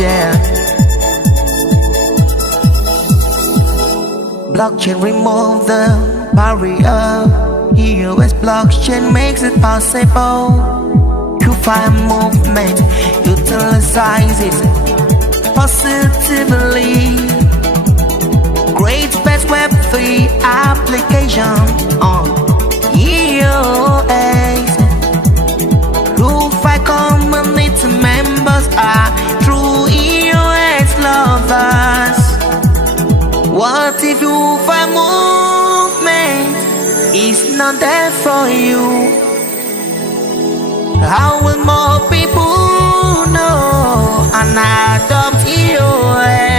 yeah. Blockchain remove the barrier. EOS blockchain makes it possible to find movement, utilize it positively. Great best Web3 application on EOS. Lo-fi community members are true EOS lovers. What if you find movement is not there for you? How will more people know and adopt EOS?